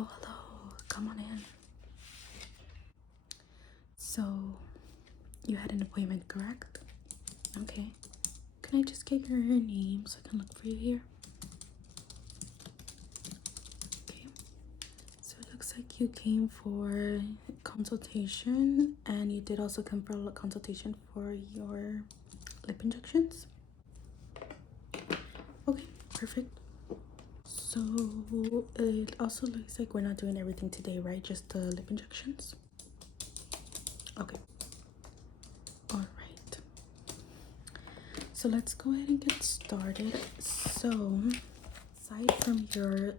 Oh, hello. Come on in. So, you had an appointment, correct? Okay. Can I just get your name so I can look for you here? Okay. So, it looks like you came for consultation, and you did also come for a consultation for your lip injections. Okay, perfect. So, it also looks like we're not doing everything today, right? Just the lip injections? Okay. All right. So let's go ahead and get started. So, aside from your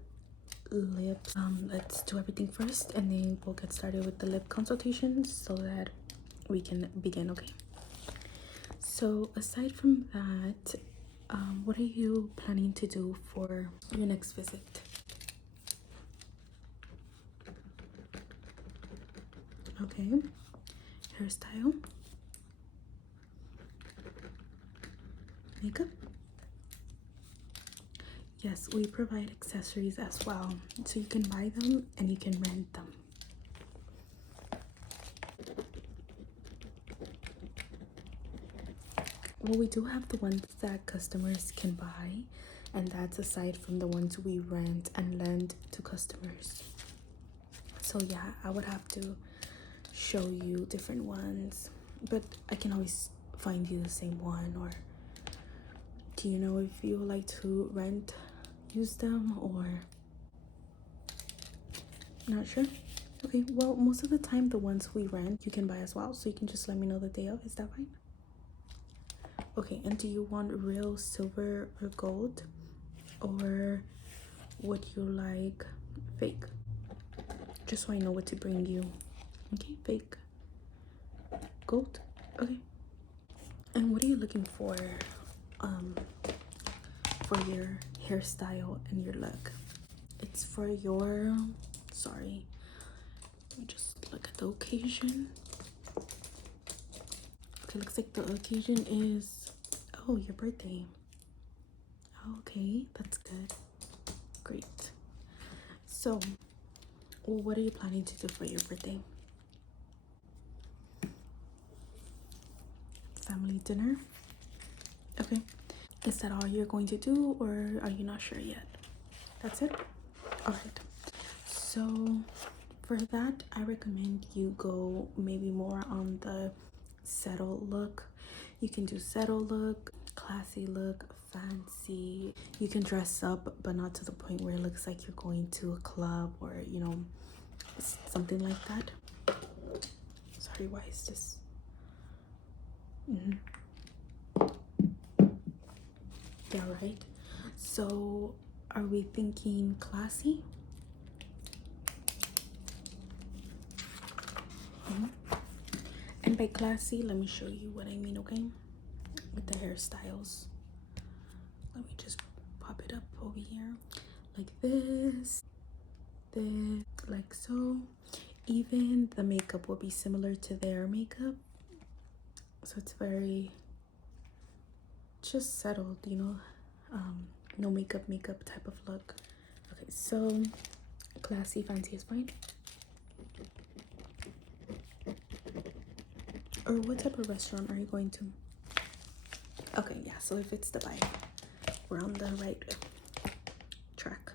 lips, let's do everything first, and then we'll get started with the lip consultation so that we can begin. Okay. So, aside from that, what are you planning to do for your next visit? Okay. Hairstyle, makeup. Yes, we provide accessories as well, so you can buy them and you can rent them. Well, we do have the ones that customers can buy, and that's aside from the ones we rent and lend to customers. So yeah, I would have to show you different ones, but I can always find you the same one. Or do you know if you would like to use them, or not sure? Okay, well, most of the time the ones we rent you can buy as well, so you can just let me know the day of. Is that fine? Okay, and do you want real silver or gold, or would you like fake? Just so I know what to bring you. Okay, fake. Gold. Okay. And what are you looking for your hairstyle and your look? It's for your, sorry, let me just look at the occasion. Okay, looks like the occasion is, oh, your birthday. Okay, that's good. Great. So, what are you planning to do for your birthday? Family dinner? Okay. Is that all you're going to do, or are you not sure yet? That's it? Alright. So, for that, I recommend you go maybe more on the settle look. You can do settle look, classy look, fancy. You can dress up, but not to the point where it looks like you're going to a club, or something like that. Sorry, why is this? Yeah, right. So are we thinking classy? And by classy, let me show you what I mean, okay? With the hairstyles. Let me just pop it up over here. Like this, like so. Even the makeup will be similar to their makeup. So it's very just settled, no makeup type of look. Okay, so classy, fancy is fine. Or what type of restaurant are you going to? Okay, yeah, so if it's the vibe, we're on the right track.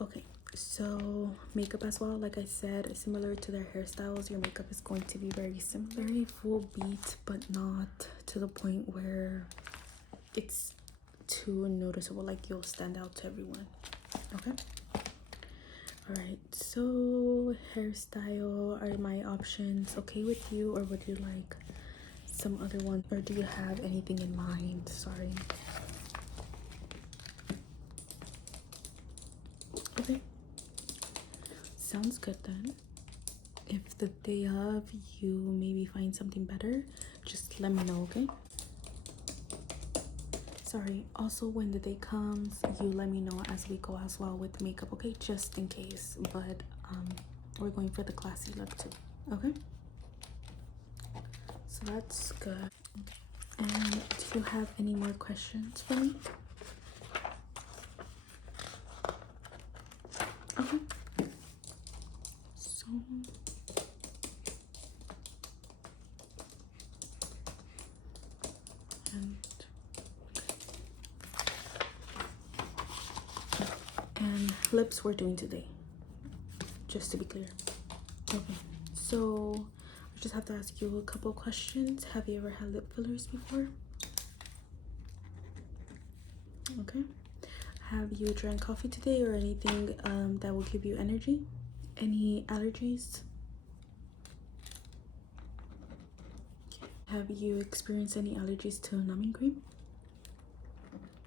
Okay, so makeup as well, like I said, similar to their hairstyles, your makeup is going to be very similar. Very full beat, but not to the point where it's too noticeable, like you'll stand out to everyone. Okay. All right, so hairstyle, are my options okay with you, or would you like some other one, or do you have anything in mind? Sorry. Okay, sounds good then. If the day of you maybe find something better, just let me know, okay? Sorry, also when the day comes, you let me know as we go as well with the makeup, okay? Just in case, but we're going for the classy look too, okay? So that's good. And do you have any more questions for me? Okay. So and lips we're doing today, just to be clear. Okay, so I just have to ask you a couple questions. Have you ever had lip fillers before? Okay. Have you drank coffee today or anything that will give you energy? Any allergies? Have you experienced any allergies to numbing cream?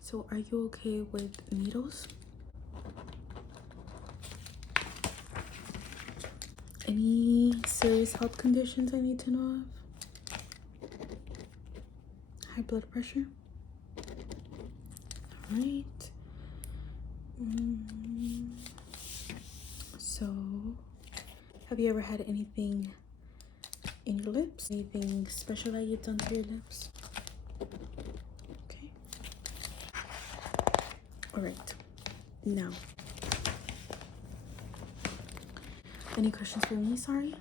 So are you okay with needles? Any serious health conditions I need to know of? High blood pressure? All right. So, have you ever had anything in your lips? Anything special that you've done to your lips? Okay. All right. Now, any questions for me? Sorry,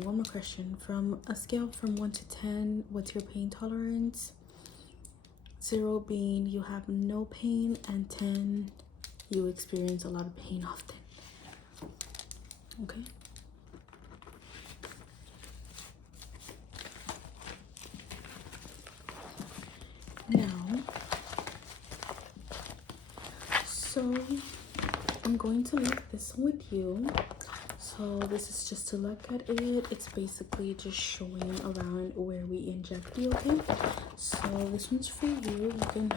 one more question. From a scale from 1 to 10, what's your pain tolerance? 0 being you have no pain, and 10, you experience a lot of pain often. Okay. Now, so I'm going to leave this with you. So this is just to look at it. It's basically just showing around where we inject you, okay? So this one's for you. You can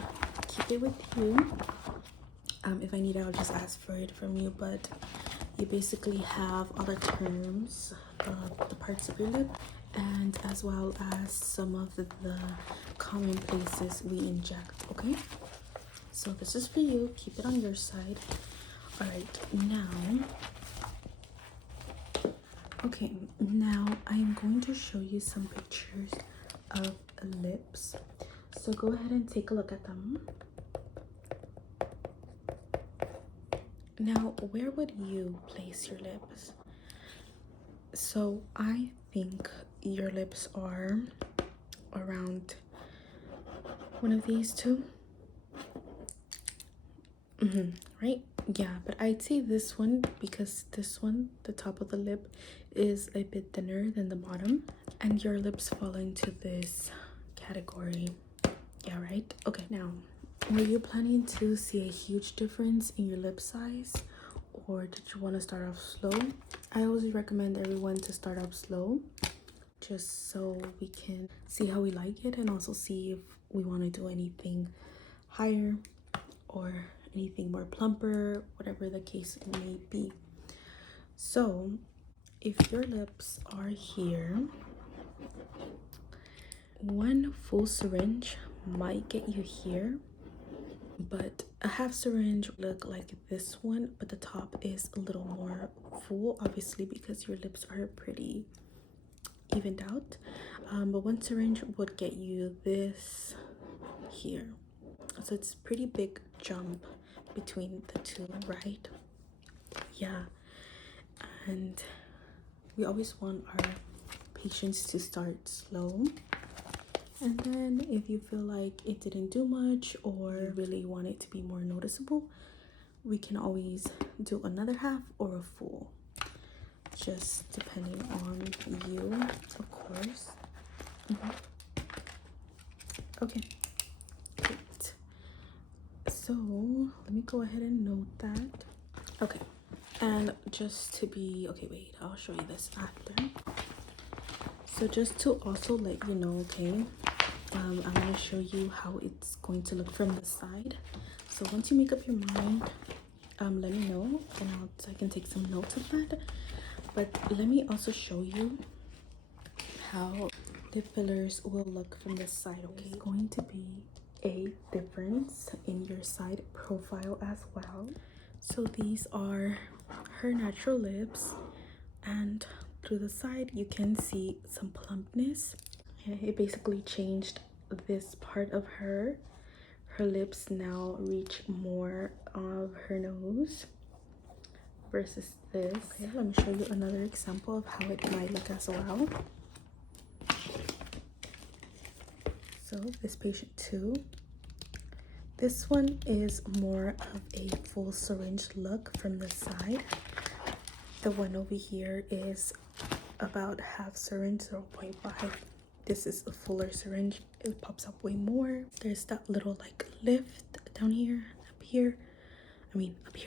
keep it with you. If I need it, I'll just ask for it from you. But you basically have all the terms of the parts of your lip, and as well as some of the common places we inject, okay? So this is for you. Keep it on your side. All right, now I am going to show you some pictures of lips. So go ahead and take a look at them. Now, where would you place your lips? So I think your lips are around one of these two. Right? Yeah, but I'd say this one, because this one, the top of the lip, is a bit thinner than the bottom, and your lips fall into this category. Yeah, right? Okay, now, were you planning to see a huge difference in your lip size, or did you want to start off slow? I always recommend everyone to start off slow, just so we can see how we like it, and also see if we want to do anything higher or anything more plumper, whatever the case may be. So if your lips are here, one full syringe might get you here, but a half syringe would look like this one, but the top is a little more full, obviously, because your lips are pretty evened out. But one syringe would get you this here. So it's a pretty big jump between the two, right? Yeah. And we always want our patients to start slow, and then if you feel like it didn't do much or really want it to be more noticeable, we can always do another half or a full, just depending on you, of course. Okay, great. So let me go ahead and note that. Okay, and just to be okay, wait, I'll show you this after. So just to also let you know, okay, I'm going to show you how it's going to look from the side. So once you make up your mind, let me know, and I can take some notes of that. But let me also show you how lip fillers will look from the side, okay? There's going to be a difference in your side profile as well. So these are her natural lips, and through the side you can see some plumpness. It basically changed this part of her lips now reach more of her nose, versus this. Okay, let me show you another example of how it might look as well. So this patient 2, this one is more of a full syringe look from the side. The one over here is about half syringe, 0.5. This is a fuller syringe. It pops up way more. There's that little like lift down here, up here.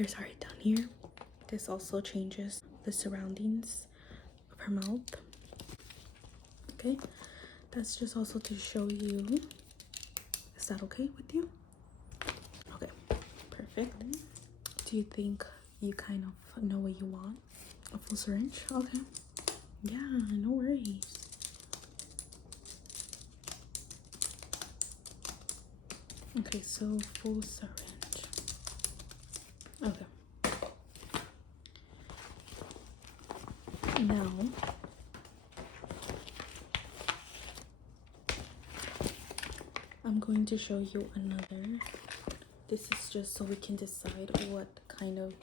Sorry, down here. This also changes the surroundings of her mouth. Okay, that's just also to show you. Is that okay with you? Okay, perfect. Do you think you kind of know what you want? A full syringe? Okay. Yeah, no worries. Okay, so full syringe. Okay. Now, I'm going to show you another. This is just so we can decide what kind of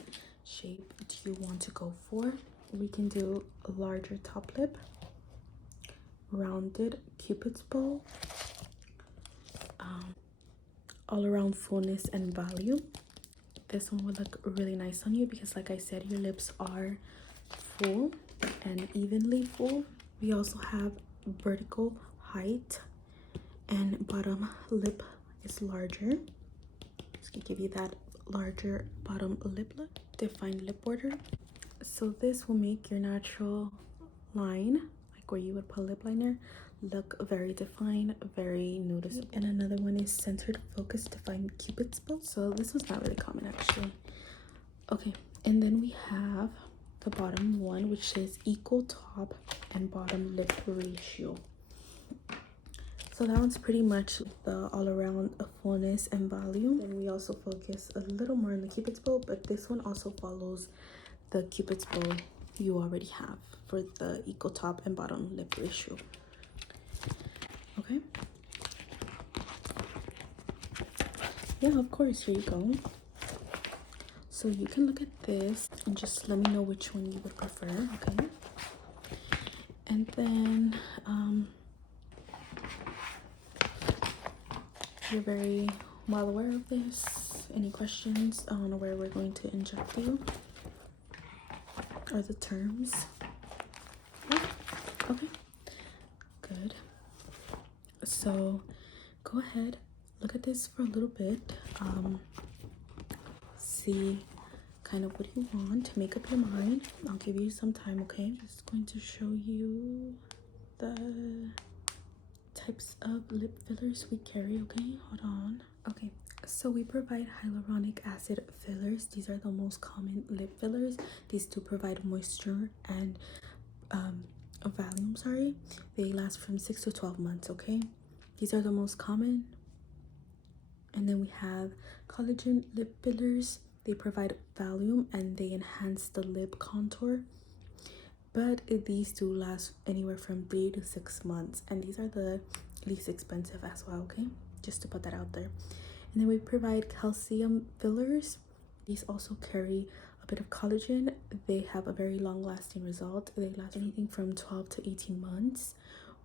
shape do you want to go for. We can do a larger top lip, rounded cupid's bow, all around fullness and volume. This one would look really nice on you because, like I said, your lips are full and evenly full. We also have vertical height, and bottom lip is larger. Just gonna give you that larger bottom lip look. Defined lip border. So this will make your natural line, like where you would put lip liner, look very defined, very noticeable. And another one is centered focus defined cupid's bow. So this was not really common actually. Okay, and then we have the bottom one, which is equal top and bottom lip ratio. So that one's pretty much the all-around fullness and volume. And we also focus a little more on the cupid's bow, but this one also follows the cupid's bow you already have for the equal top and bottom lip ratio. Okay. Yeah, of course. Here you go. So you can look at this and just let me know which one you would prefer. Okay. And then you're very well aware of this. Any questions on where we're going to inject you or the terms? Yeah. Okay, good. So go ahead, look at this for a little bit, see kind of what you want, make up your mind. I'll give you some time. Okay, just going to show you the types of lip fillers we carry. Okay, hold on. Okay, so we provide hyaluronic acid fillers. These are the most common lip fillers. These do provide moisture and volume. Sorry, they last from 6 to 12 months. Okay, these are the most common. And then we have collagen lip fillers. They provide volume and they enhance the lip contour, but these do last anywhere from 3 to 6 months, and these are the least expensive as well. Okay, just to put that out there. And then we provide calcium fillers. These also carry a bit of collagen. They have a very long lasting result. They last anything from 12 to 18 months,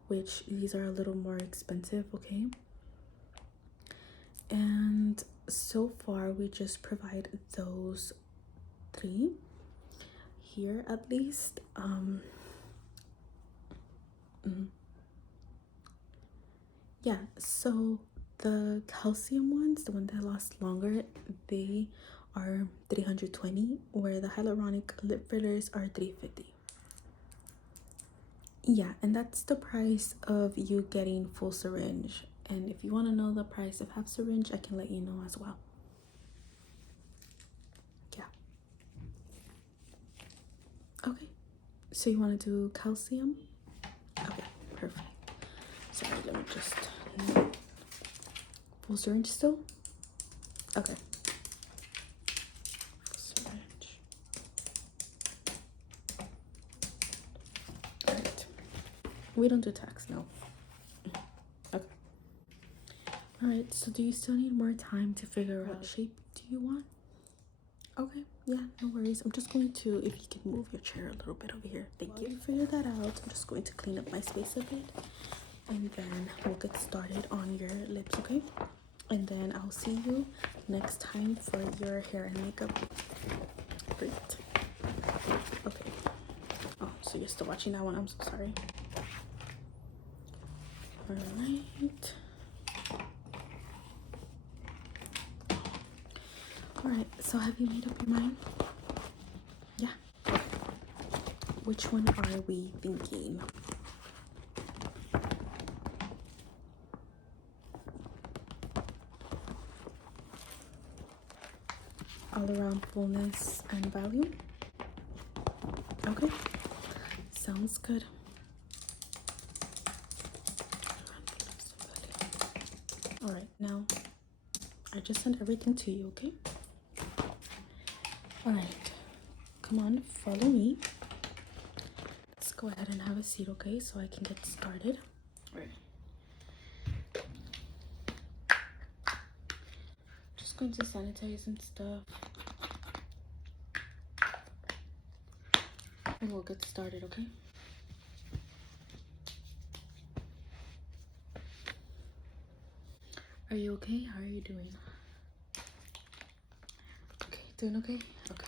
which these are a little more expensive. Okay, and so far we just provide those 3 here, at least. Yeah, so the calcium ones, the one that last longer, they are 320, where the hyaluronic lip fillers are 350. Yeah, and that's the price of you getting full syringe. And if you want to know the price of half syringe, I can let you know as well. Yeah. Okay, so you want to do calcium? Okay, perfect. Sorry, let me just... Full syringe still? Okay. Full syringe. Alright. We don't do tax, no. Okay. Alright, so do you still need more time to figure out what shape do you want? Okay, yeah, no worries. I'm just going to, if you can move your chair a little bit over here. Thank you. Figure that out. I'm just going to clean up my space a bit. And then we'll get started on your lips, okay? And then I'll see you next time for your hair and makeup. Great. Okay. Oh, so you're still watching that one? I'm so sorry. Alright. Alright, so have you made up your mind? Yeah. Which one are we thinking? All around fullness and value? Okay. Sounds good. Alright, now I just sent everything to you, okay? Alright. Come on, follow me. Let's go ahead and have a seat, okay? So I can get started. Alright. Just going to sanitize and stuff. And we'll get started, okay? Are you okay? How are you doing? Okay, doing okay? Okay.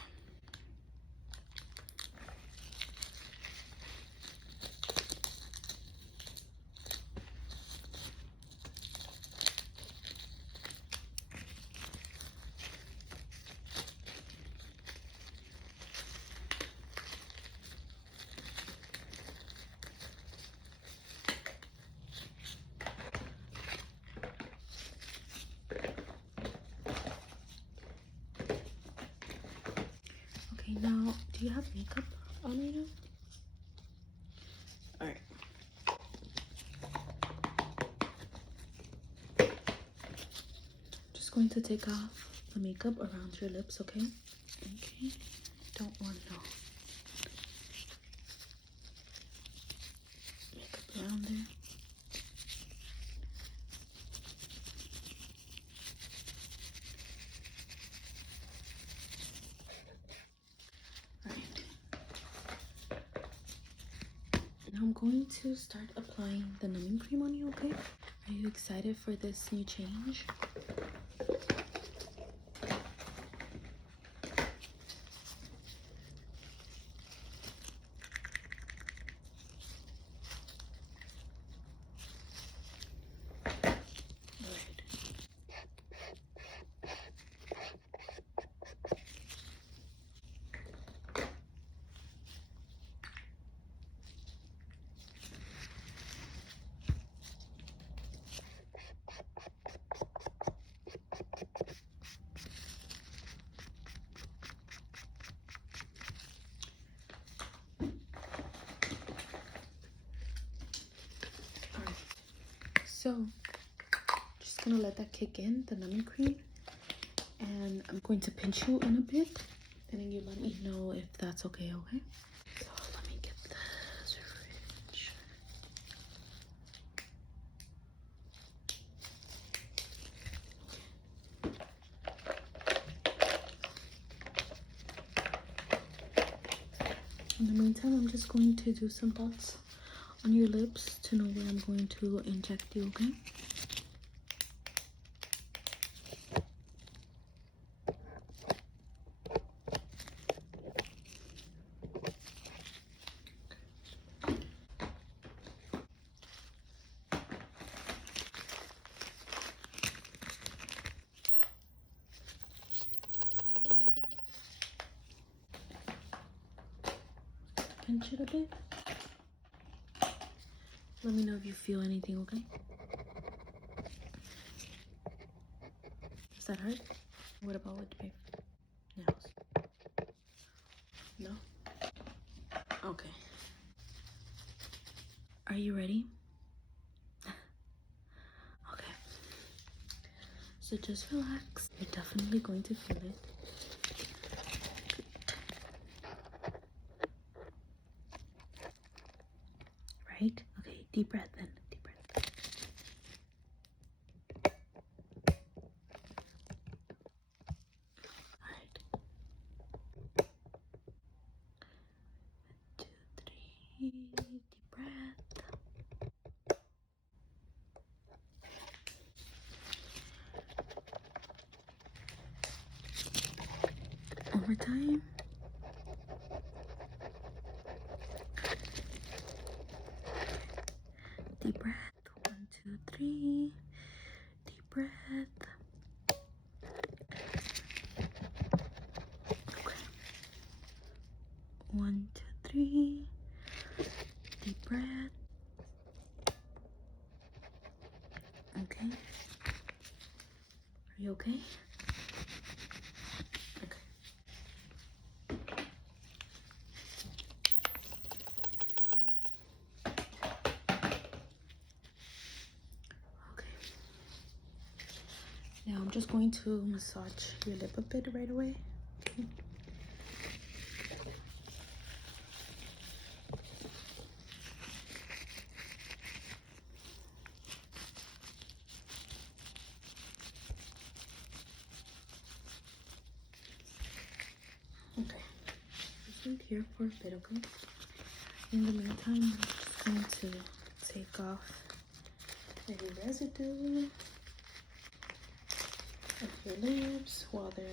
Okay, now, do you have makeup on right now? Alright. Just going to take off the makeup around your lips, okay? Okay. Don't want no makeup around there. Alright. Now I'm going to start applying the numbing cream on you, okay? Are you excited for this new change? So, just gonna let that kick in, the numbing cream, and I'm going to pinch you in a bit, and then you let me know if that's okay, okay? So, let me get the syringe. In the meantime, I'm just going to do some dots on your lips to know where I'm going to inject you, okay? Pinch it a bit. Let me know if you feel anything, okay? Does that hurt? What about with my nails? No? Okay. Are you ready? Okay. So just relax. You're definitely going to feel it. Right? Okay, deep breath in. Deep breath. Alright. Deep breath. One more time. Deep breath. 1, 2, 3. Deep breath. Okay. 1, 2, 3. Deep breath. Okay. Are you okay? Okay. Okay. Now I'm just going to massage your lip a bit right away. Okay. Okay. Just wait here for a bit, okay? In the meantime, I'm just going to take off any residue of your lips while they're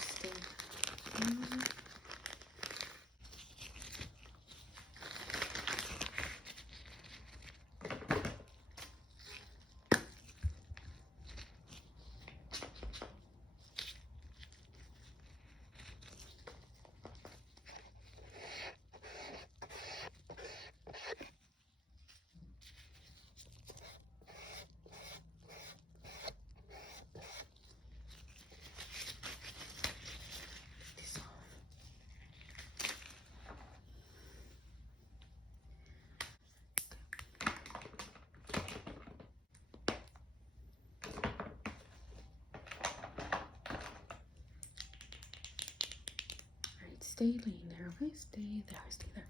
still on. Stay laying there, okay? Stay there, stay there.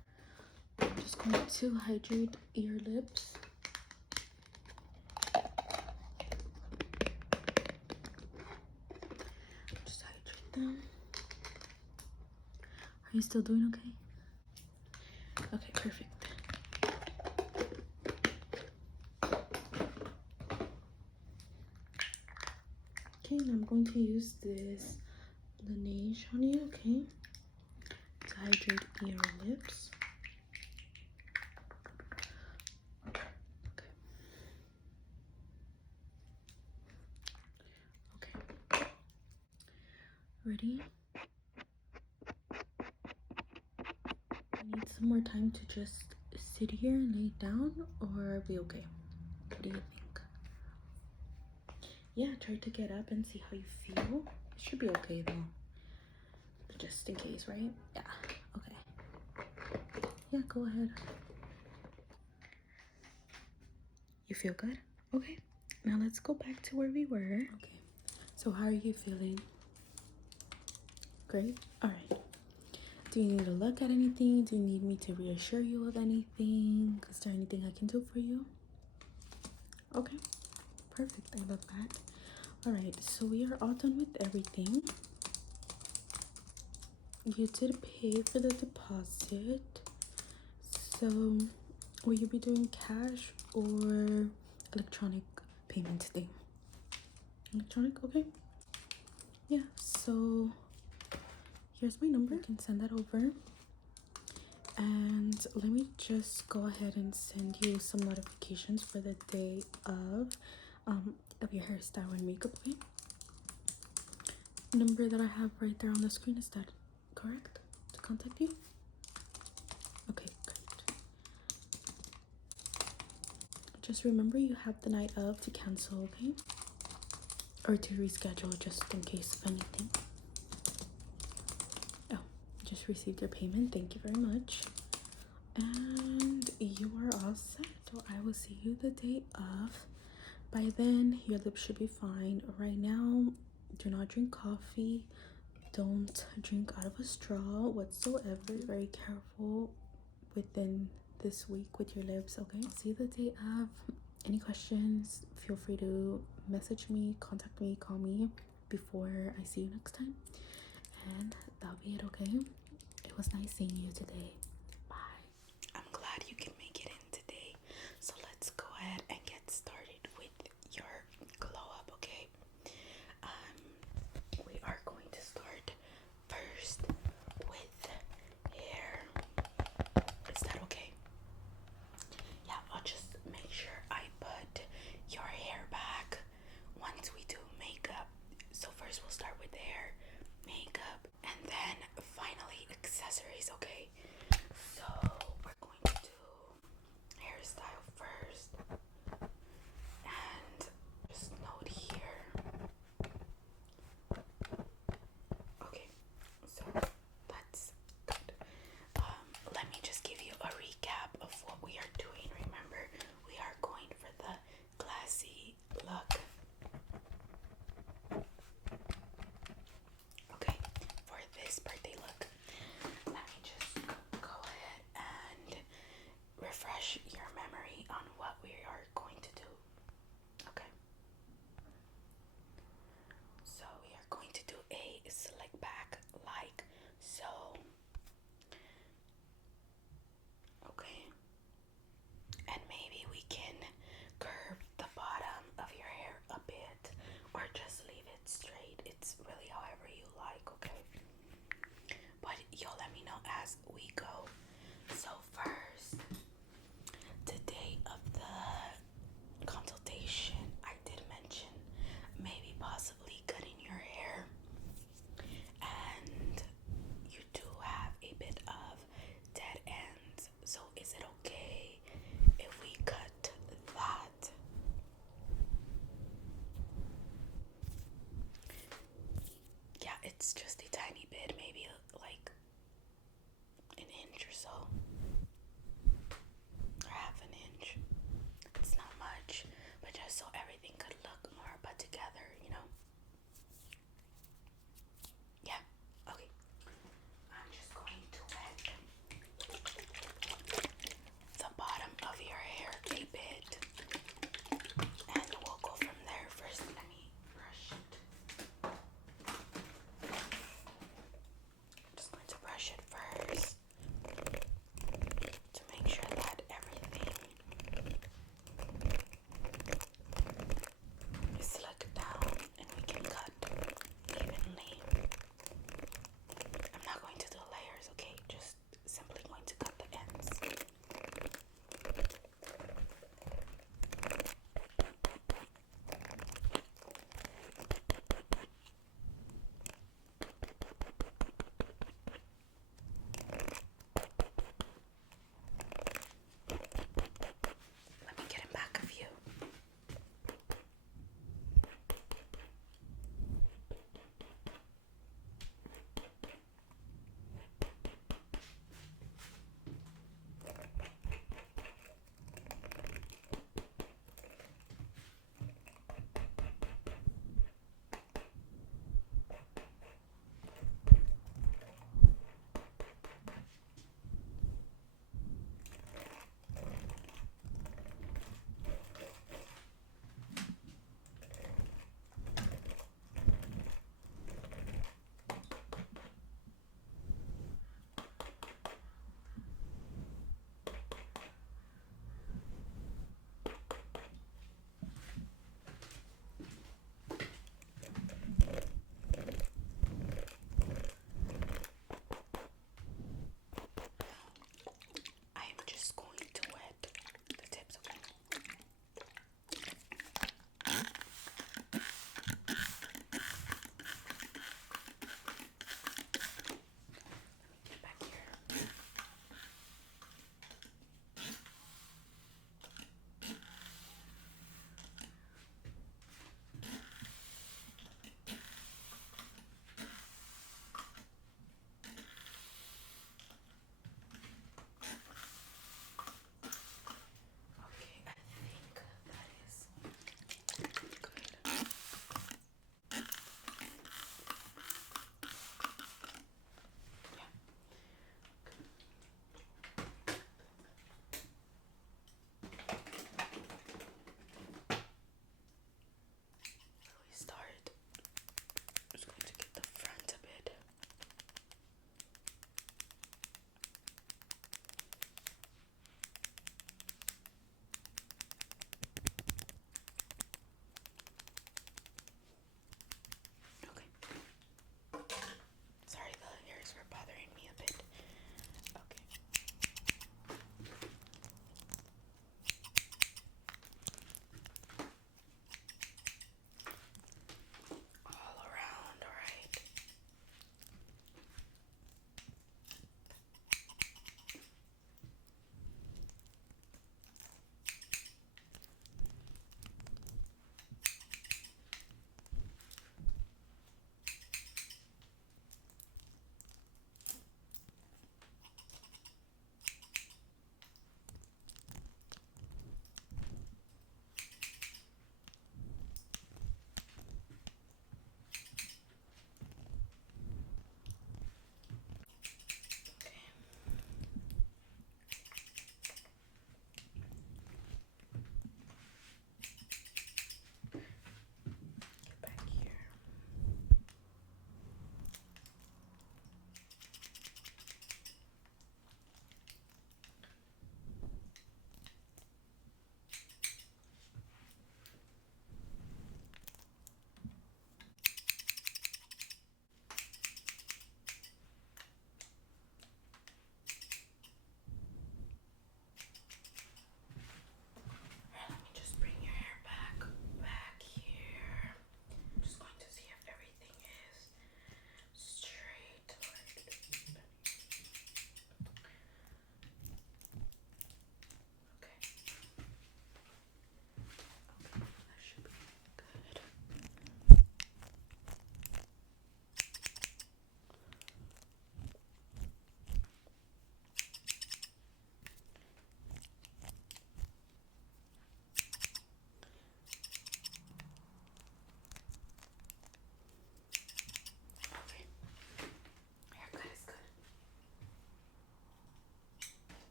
I'm just going to hydrate your lips. Just hydrate them. Are you still doing okay? Okay, perfect. Okay, and I'm going to use this Laneige on you, okay? To hydrate your lips. Okay. Okay. Ready? I need some more time to just sit here and lay down, or be okay? What do you think? Yeah, try to get up and see how you feel. It should be okay though. But just in case, right? Yeah. Okay. Yeah, go ahead. You feel good? Okay. Now let's go back to where we were. Okay. So how are you feeling? Great? Alright. Do you need to look at anything? Do you need me to reassure you of anything? Is there anything I can do for you? Okay. Perfect. I love that. Alright, so we are all done with everything. You did pay for the deposit. So will you be doing cash or electronic payment today? Electronic, okay. Yeah, so here's my number. You can send that over. And let me just go ahead and send you some notifications for the day of your hairstyle and makeup, okay? Number that I have right there on the screen, is that correct to contact you? Okay, great. Just remember you have the night of to cancel, okay? Or to reschedule just in case of anything. Oh, just received your payment. Thank you very much. And you are all set. So I will see you the day of. By then, your lips should be fine. Right now, do not drink coffee. Don't drink out of a straw whatsoever. Be very careful within this week with your lips, okay? I'll see you the day of. Any questions, feel free to message me, contact me, call me before I see you next time. And that'll be it, okay? It was nice seeing you today.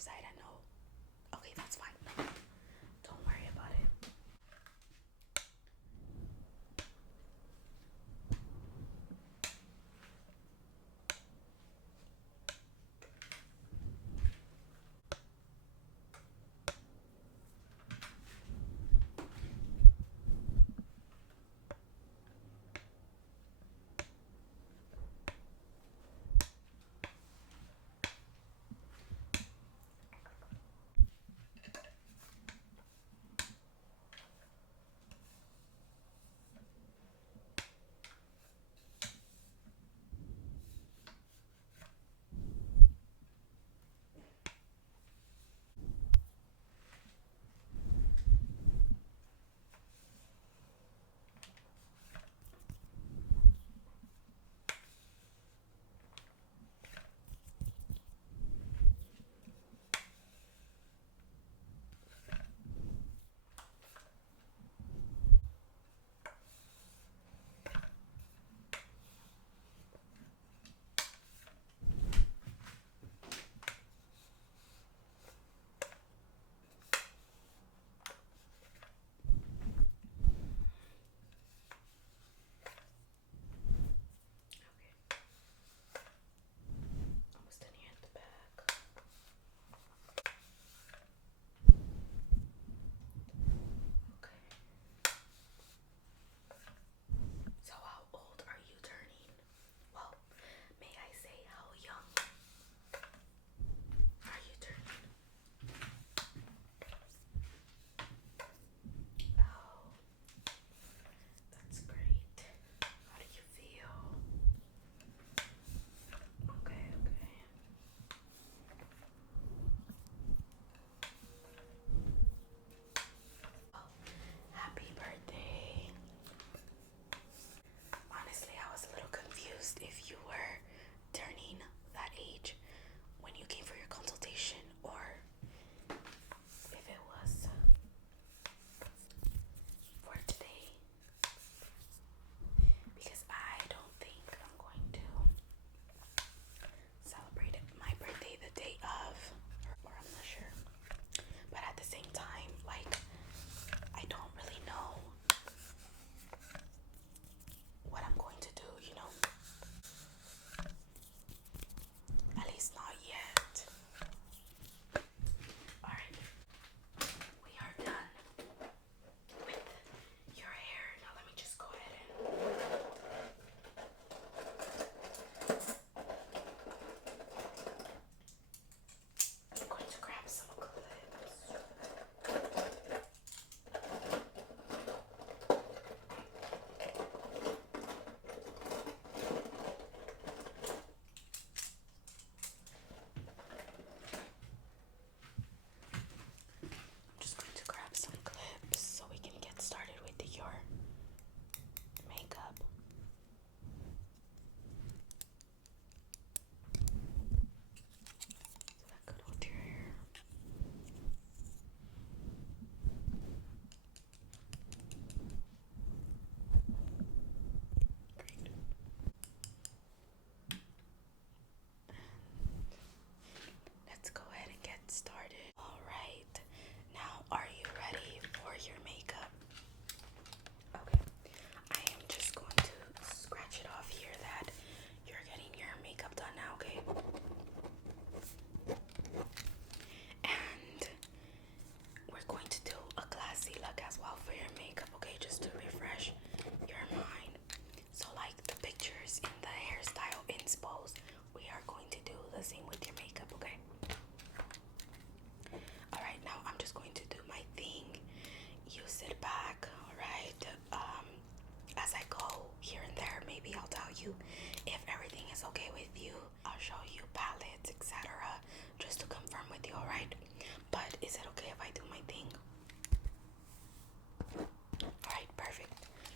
side, I know. Okay, that's fine. Don't worry about it. Almost done here at the back. Okay. So how old are you turning? Well, may I say how young are you turning? Oh, that's great. How do you feel? Okay, okay. Oh, happy birthday. Honestly, I was a little confused if you were turning that age when you came for your consultation or if it was for today. Because I don't think I'm going to celebrate my birthday the day of, or I'm not sure. But at the same time, like, I don't really know what I'm going to do, you know? At least not yet. Alright, we are done with your hair. Now let me just go ahead and I'm going to grab some clips. I'm just going to grab some clips so we can get started with your makeup. So that could hold your hair. Great. Let's go ahead and get started. Alright, now are you ready for your makeup? Okay, I am just going to scratch it off here that you're getting your makeup done now, okay? And we're going to do a classy look as well for your makeup, okay? Just to refresh your mind. So like the pictures in the hairstyle inspos, we are going to do the same with your makeup, okay? Alright, now I'm just going to do my thing. You sit back, alright? As I go here and there, maybe I'll tell you if everything is okay with you. I'll show you palettes, etc. just to confirm with you, alright? But is it okay if I do my thing? Alright, perfect.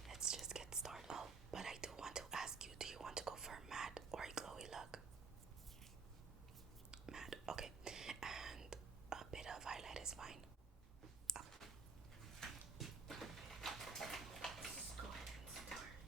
Let's just get started. Oh, but I do want to ask you, do you want to go for a matte or a glowy look? Matte, okay. And a bit of highlight is fine. Okay. Let's go ahead and start.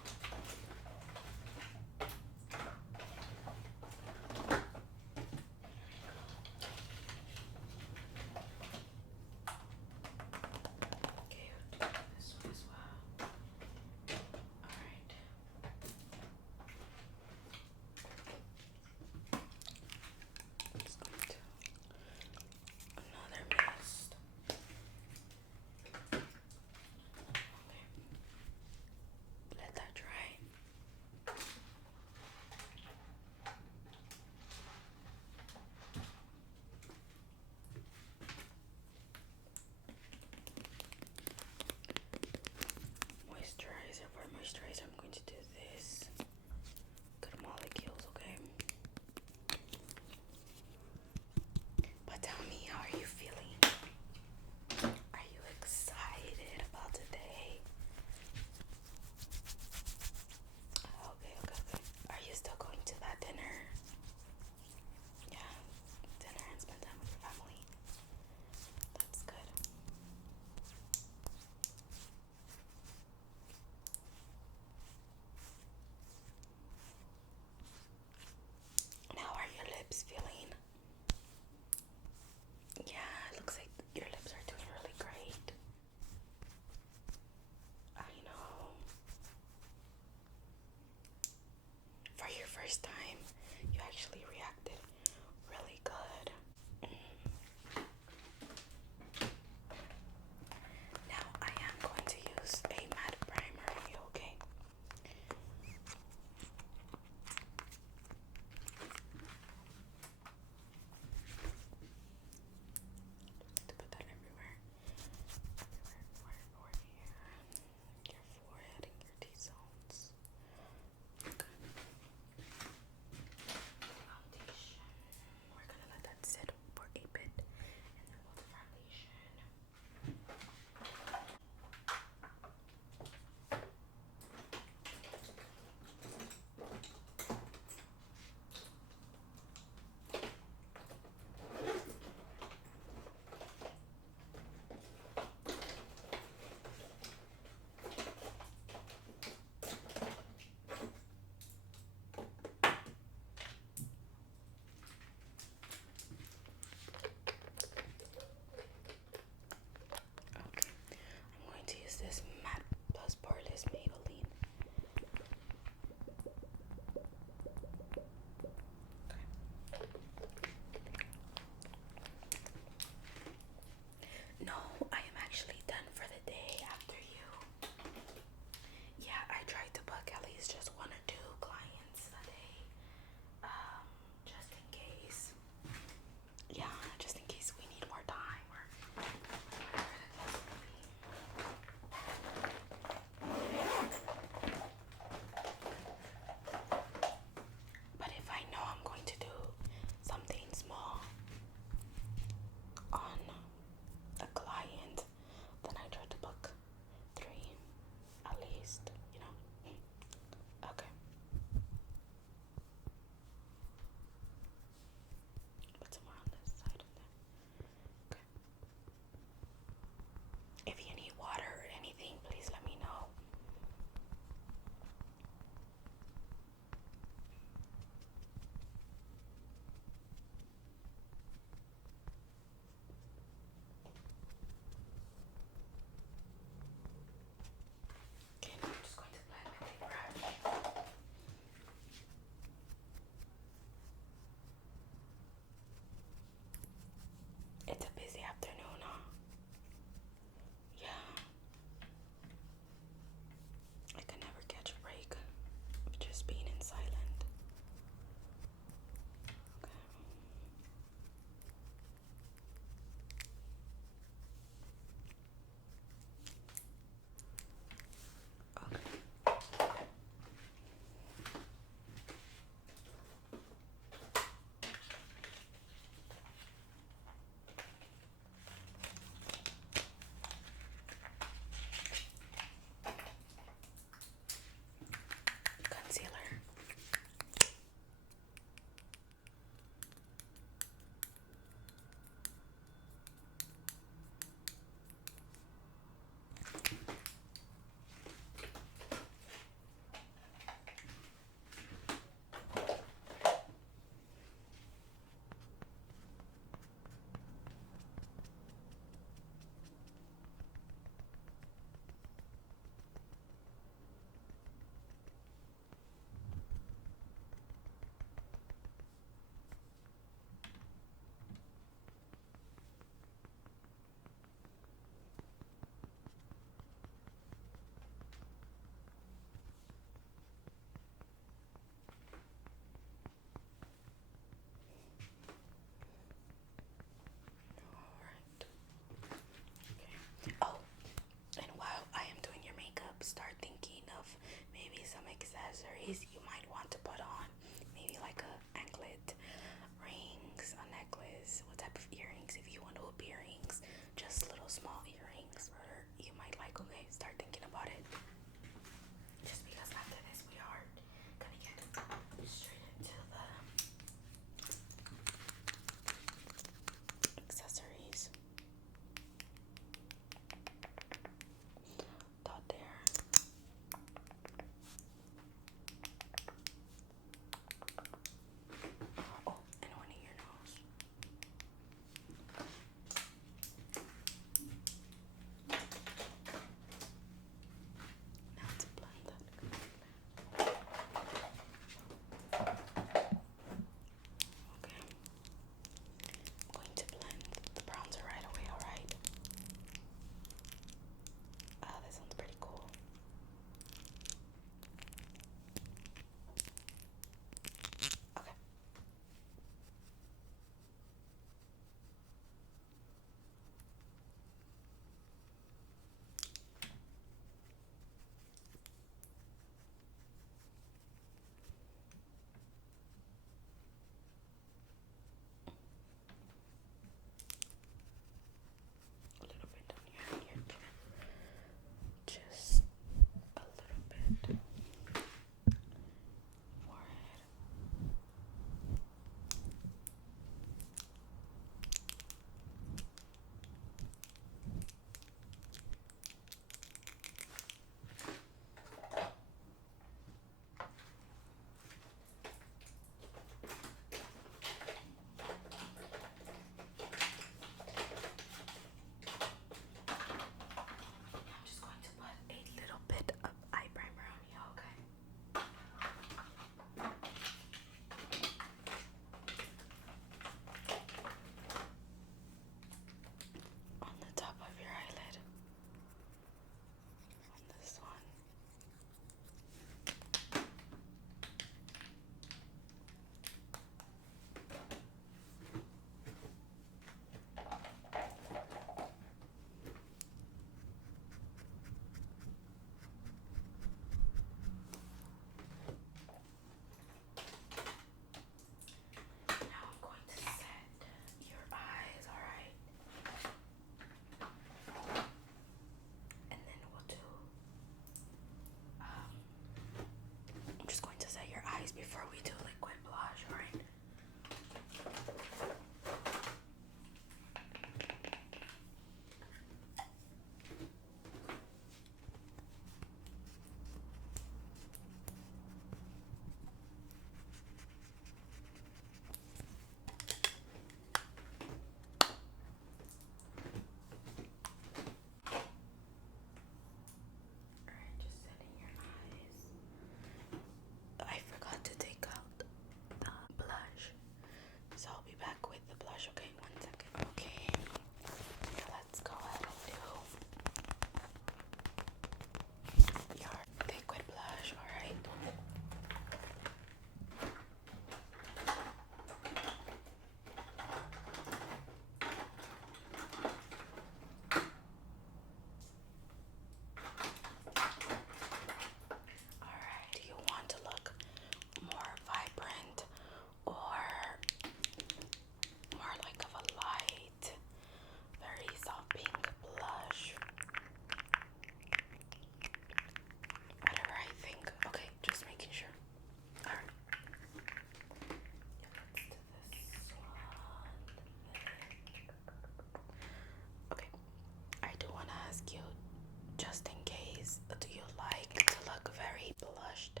just in case, do you like to look very blushed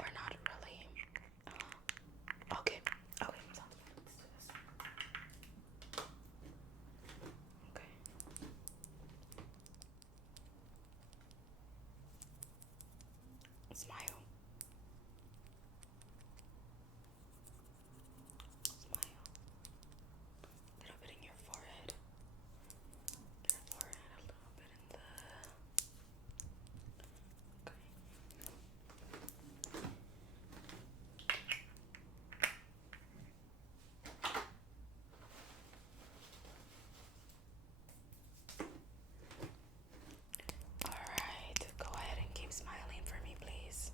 or not really? Okay, okay, sounds good. Let's do this. Okay. Smile. Smile. A little bit in your forehead. Your forehead, a little bit in the... Okay. Alright, go ahead and keep smiling for me, please.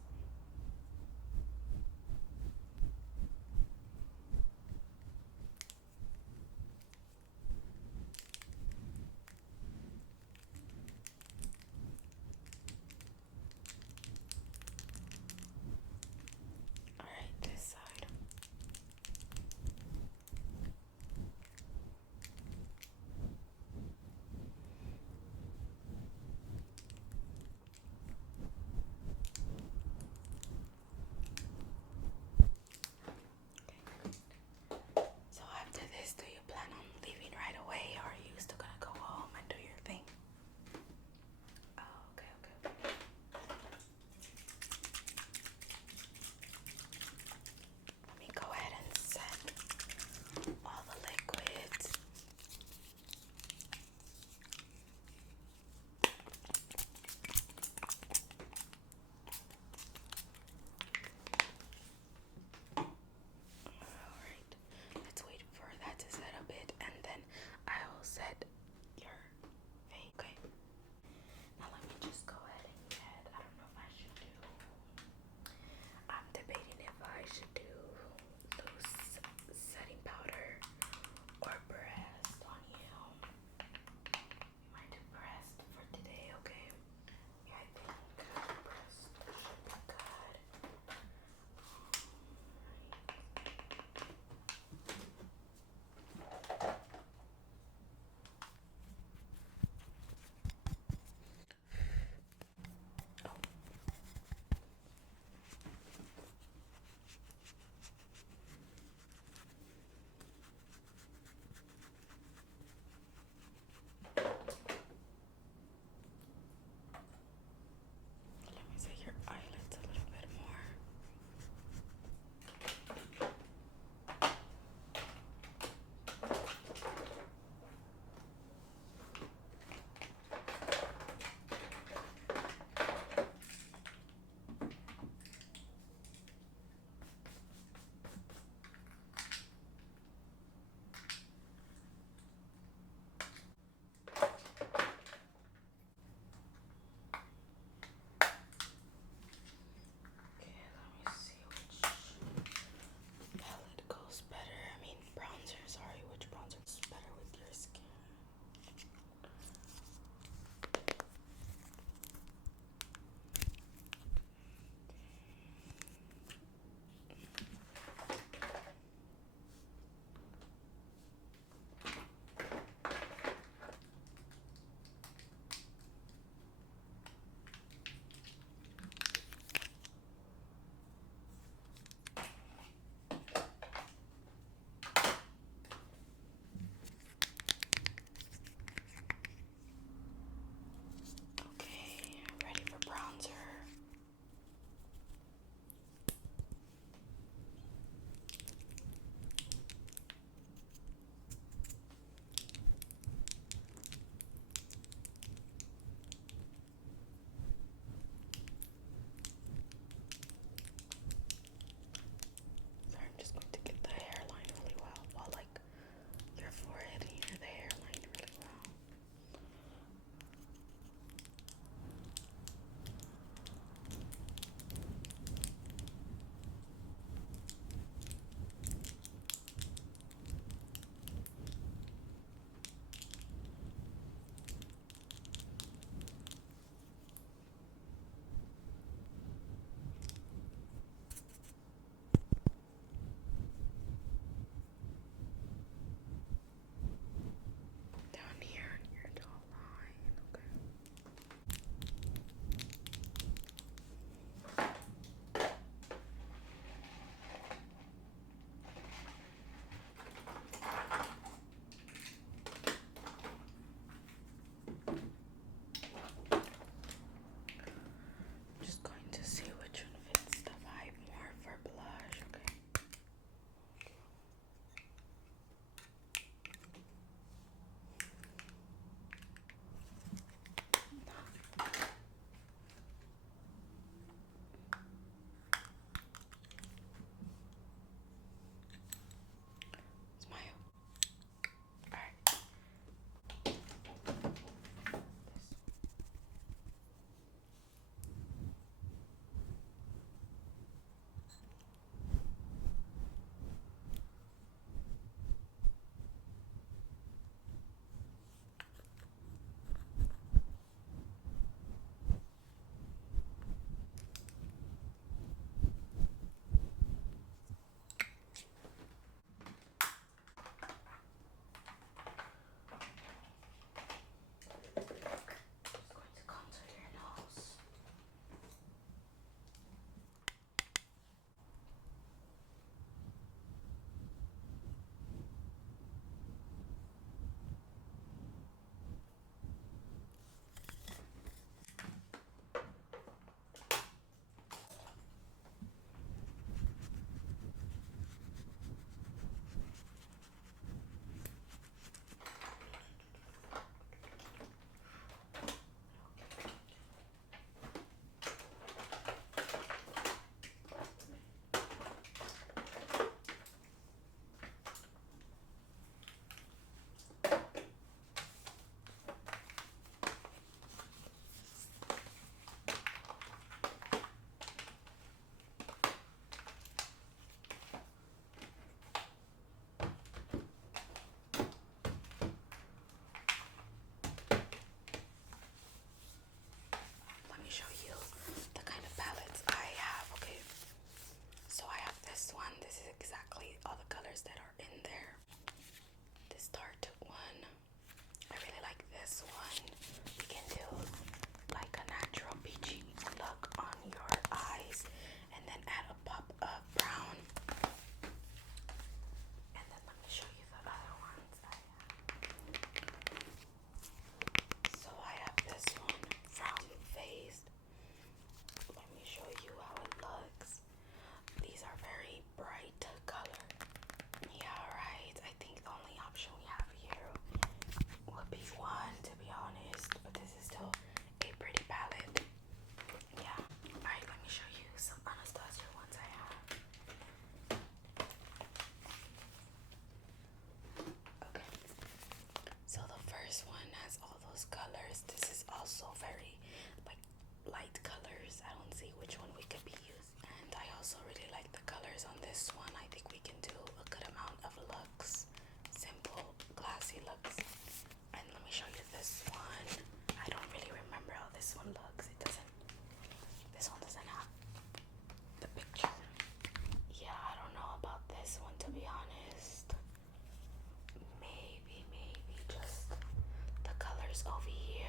goes over here.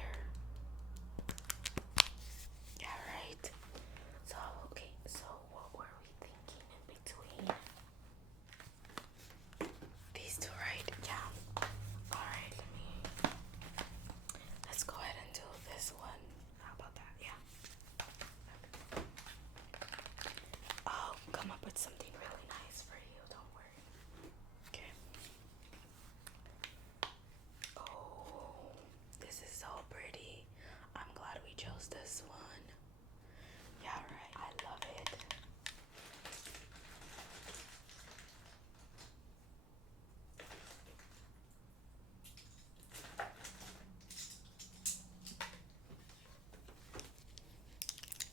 Yeah, right. So, okay, so what were we thinking in between these two, right? Yeah. Alright, let's go ahead and do this one. How about that? Yeah. I'll come up with something really nice for you, don't worry. Okay. Oh, this is so pretty. I'm glad we chose this one. Yeah, right. I love it.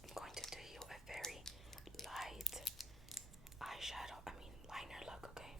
I'm going to do you a very light liner look, okay?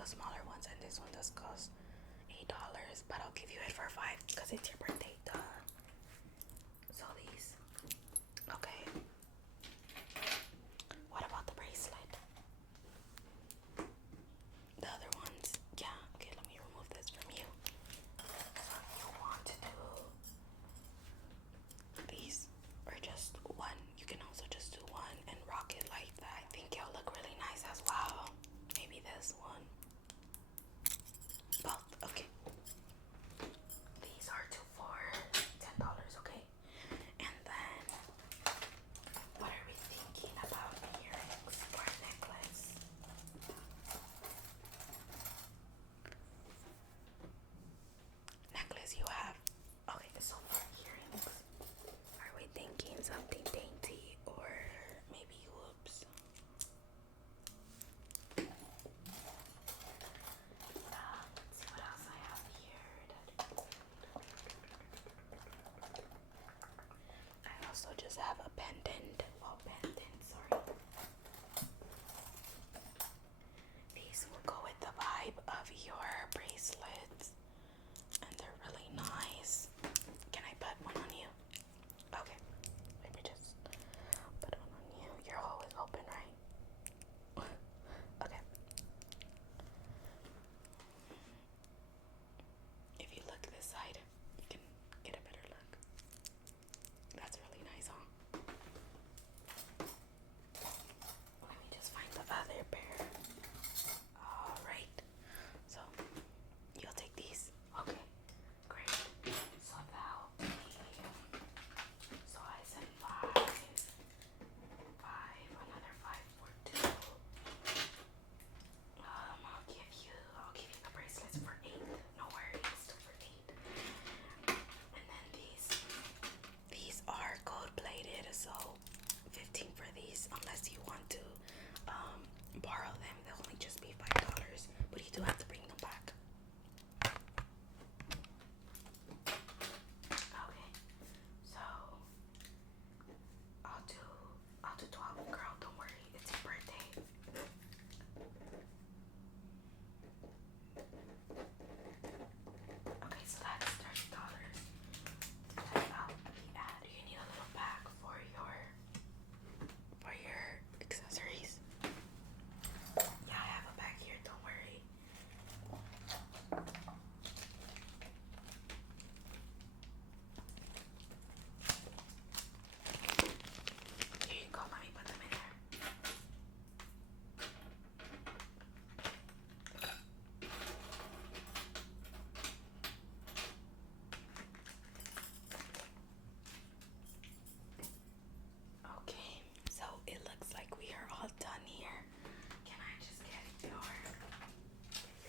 the smaller ones, and this one does cost $8, but I'll give you it for $5 because it's your birthday. Duh. So these. Okay. What about the bracelet? The other ones. Yeah. Okay, let me remove this from you. So you want to do these or just one? You can also just do one and rock it like that. I think it'll look really nice as well. Maybe this one. Both. Okay. These are two for $10, okay? And then what are we thinking about earrings or necklace? Necklace you have. Okay, so for earrings, are we thinking something dainty or maybe whoops? Let's see what else I have here. I also just have a pendant. Oh, pendant, sorry. These will go with the vibe of your bracelets, and they're really nice. Can I put one on you? Okay, let me just put one on you. You're always open, right? Okay. If you look this side, you can get a better look. That's really nice, huh? Let me just find the other pair. Alright. So, you'll take these? Okay. Great. So that'll be... So I said 5. 5. Another 5 for 2. I'll give you the bracelets for 8. No worries, still for 8. And then these are gold plated, so 15 for these, unless you want to borrow them. They'll only just be $5, but you do have to bring them back. Okay, so I'll do 12, girl. Don't worry, it's your birthday. Okay, so that's $30. Do you need a little bag for your accessories? Yeah, I have a bag here, don't worry. Here you go, let me put them in there. Okay, so it looks like we are all done here. Can I just get your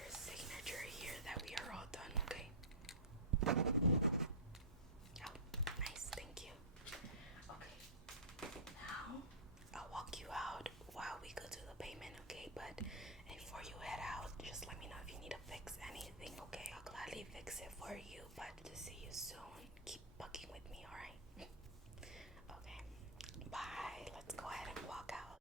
signature here that we are all done, okay? Oh, nice, thank you. Okay, now I'll walk you out while we go to the payment, okay? But before you head out, just let me know if you need to fix anything, okay? I'll gladly fix it for you, but to see you soon.